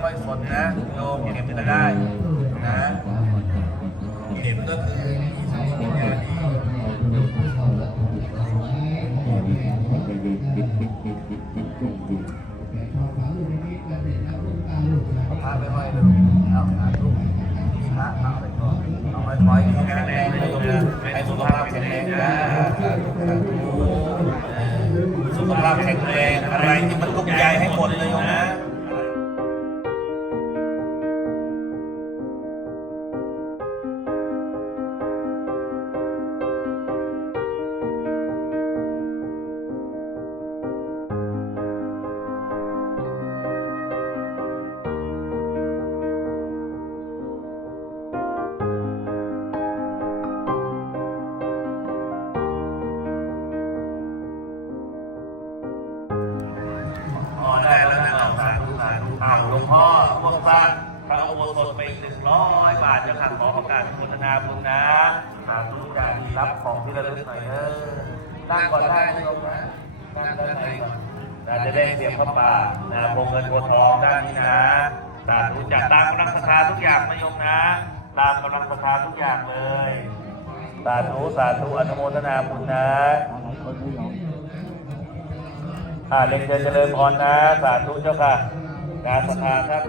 ค่อยสนนะโยมเข็มก็ได้นะเข็มก็คือมีสองสัญญาดีเอาพระไปห้อยเลยเอาหาลูกมีพระพระไปก่อนเอาไว้คอยที่แข็งแรงนะโยมนให้สุขภาพแข็งแรงนะสาธุสาธุสุขภาพแข็งแรงอะไรที่มันทุกข์ใจให้หมดเลยโยมนะ อุโบสถไปหนึ่งร้อยบาทจ้าค่ะขอประกาศโฆษณาบุญนะสาธุจ่ายรับของที่ระลึกหน่อยเออนั่งก่อนได้นะโยมนะนั่งด้านในก่อนนะจะได้เสียบพระป่านะพงเงินโพทองด้านนี้นะสาธุจากตามกำลังศรัทธาทุกอย่างนะโยมนะ ตามกำลังศรัทธาทุกอย่างเลยสาธุสาธุอนุโมทนาบุญนะอ่าเรียนเชิญเจริญพรนะ สาธุเจ้าค่ะ การศรัทธาครับ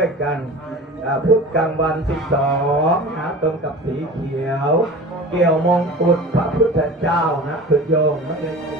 ด้วยกันพุธกลางวันสิบสองนะตรงกับสีเขียว เกี่ยวมงกุฎพระพุทธเจ้านะคือโยมไม่ได้โยม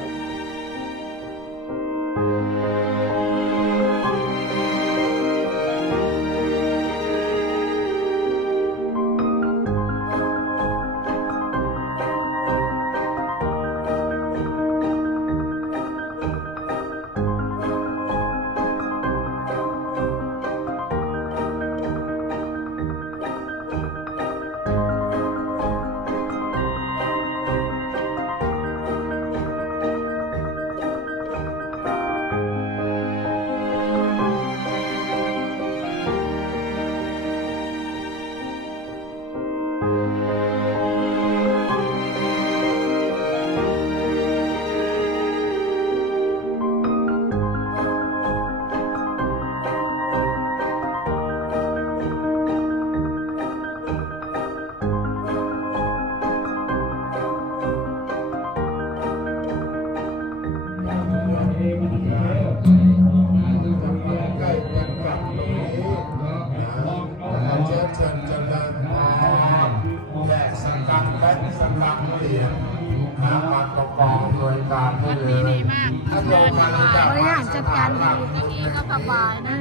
ใก กัดเหรียญนะมาประกอบโดยการให้เลยดีมากถ้าโยมมาจากบริหารจัดการดีที่นี่ก็สบายนะ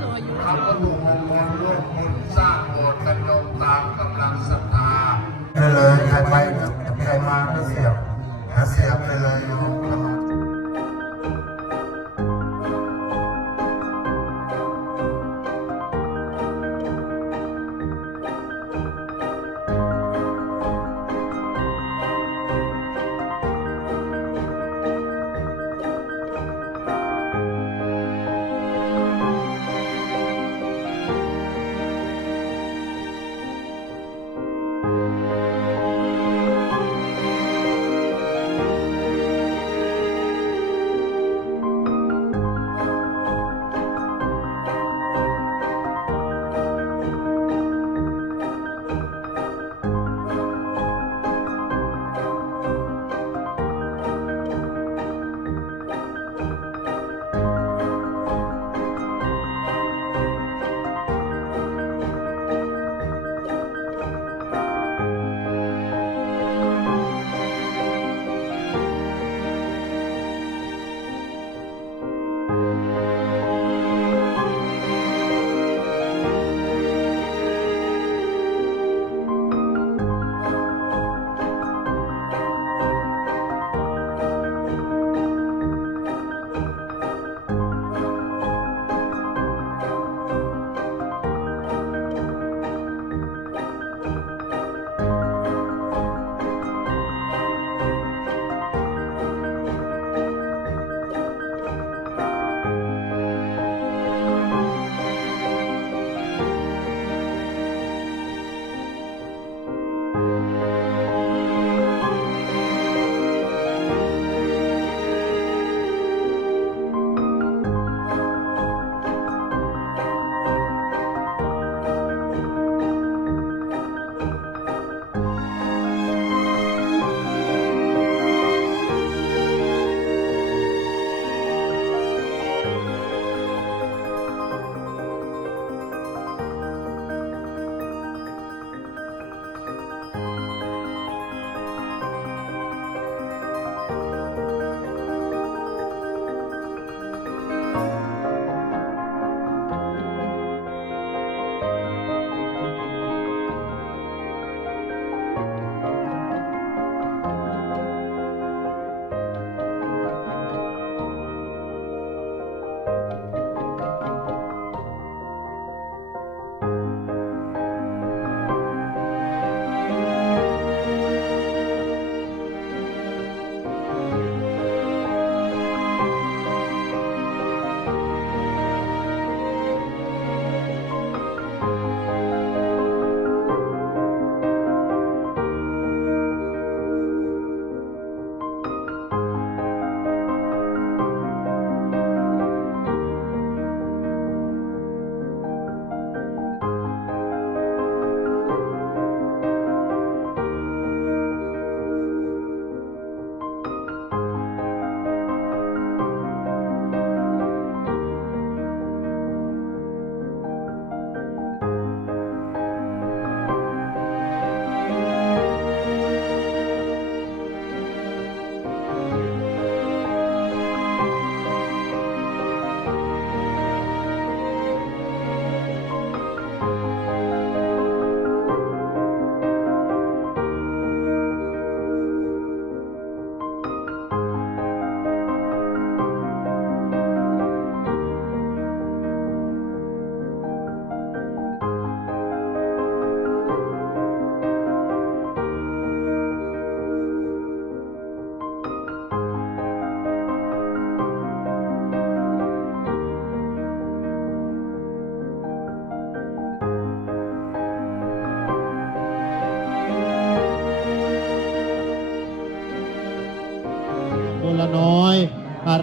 สูงอายุ เขาก็ดูมงคลร่วมบุญสร้าง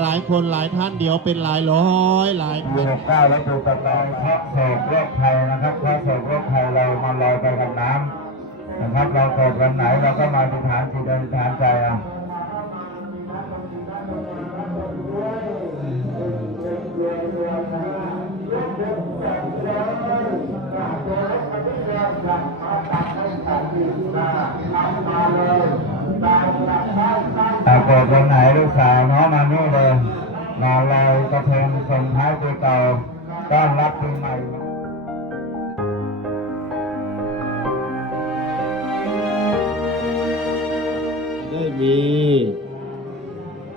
หลายคนหลายท่านเดี๋ยวเป็นหลายร้อยหลายหกเก้าแล้วดูต่อไปเพราะโศกโรคภัยนะครับเพราะโศกโรคภัยเรามาลอยไปกับน้ำนะครับเราโศกวันไหนเราก็มาที่ฐานจิตอธิษฐานใจอะถ้ากิดวันไหนลูกสาวน้องมานี่เลย มาลอยกระทงส่งท้ายปีเก่าต้อนรับปีใหม่ได้มี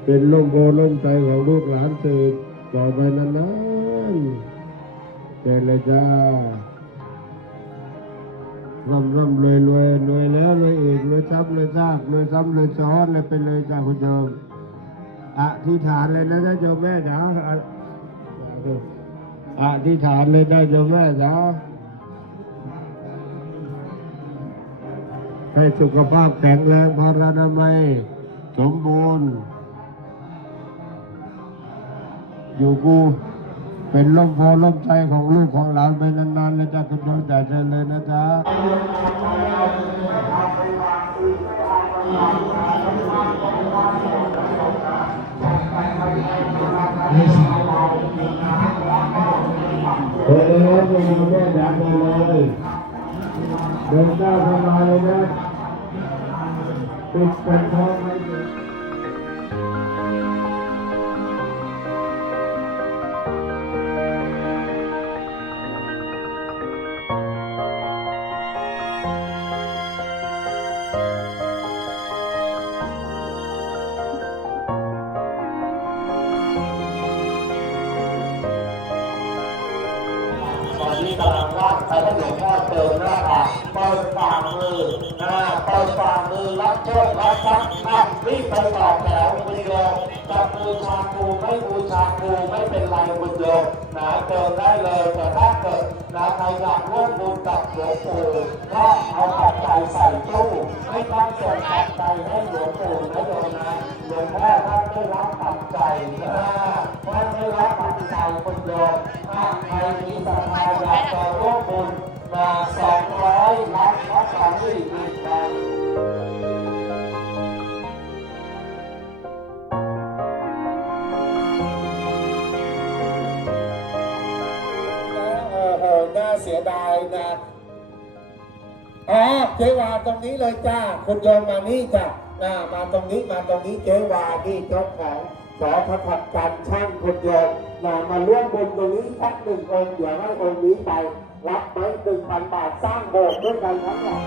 เป็นล่มโพล่มใจของลูกหลานสืบต่อไปนานๆเจริญเลยจ้าร่ำร่ำรวยรวยรวยแล้วรวยอีกรวยซ้ำรวยซากรวยซ้ำรวยซ้อนเลยไปเลยจ้าคุณโยม อธิษฐานเลยนะจ้าโยมแม่จ๋าอธิษฐานเลยนะโยมแม่จ๋าให้สุขภาพแข็งแรงพารานามัย สมบูรณ์ อยู่กูเป็นลมโพลมใจของลูกของหลานไปนานๆเลยจ้ะคุณโยมแต่เจริญเลยนะจ๊ะ เดินก้าวเข้ามาเลยนะปิดเป็นทองไว้ตอนนี้กำลังวาดไปให้หลวงพ่อเติมหน้าเปิดฝ่า มือนะเปิดฝ่ามือรับโชครับทรัพย์อะรีบไปต่อแถวคุณโยมจะบูชาครูไม่บูชาครูไม่เป็นไรคุณโยมนะเติมได้เลยแต่ถ้าเกิดนะใครอยากร่วมบุญกับหลวงปู่ก็เอาปัจจัยใส่ตู้ไม่ต้องส่งปัจจัยให้หลวงปู่นะโยมนะหลวงพ่อท่านไม่รับปัจจัยนะท่านไม่รับปัจจัยคุณโยมถ้าใครมีศรัทธาอยากจะร่วมบุญมาสอง ร้อยรับรับสามสิบหนึ่งบาทโอ้โหน่าเสียดายนะ อ๋อ เจวาตรงนี้เลยจ้า คุณโยมมานี่จ้ะอ่ามาตรงนี้ มาตรงนี้ เจวานี่เจ้าของสอพระผัดการช่างคุณโยมมามาร่วมบุญตรงนี้สักหนึ่งองค์เดี๋ยวให้องค์นี้ไป รับไหมหนึ่งพันบาทสร้างโบสถ์ด้วยกันทั้งหมด